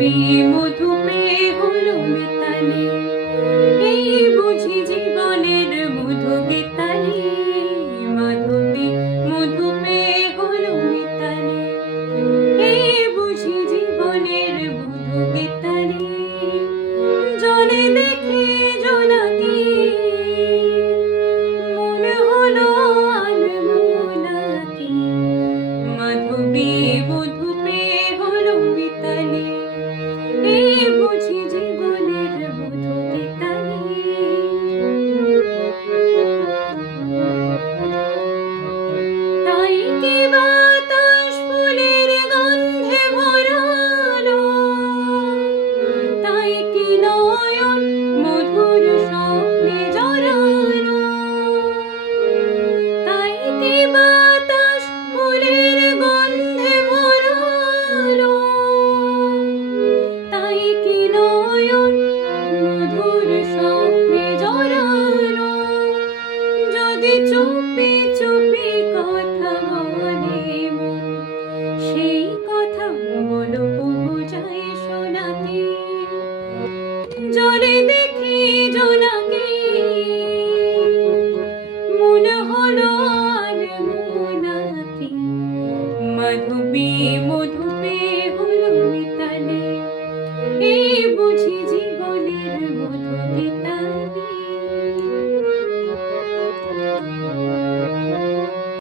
মাধবী মধু পেয়ে হলো মিতালি, এই বুঝি জীবনের মধু গীতালি। মাধবী মধু পেয়ে হলো মিতালি, এই বুঝি জীবনের মধু গীতালি। জলে দেখে জোনাকি মনে হলো আনমোলাকি। মাধবী মধু পেয়ে হলো মিতালি, এই বুঝি জীবনের মধু গীতালি। তাই কি বাতাস ফুলের গন্ধে ভরালো, তাই কি নয়ন মধুর স্বপ্নে জড়ালো। তাই কি বাতাস ফুলের গন্ধে ভরালো, তাই কি নয়ন মধুর স্বপ্নে জড়ালো। যদি চুপি চুপি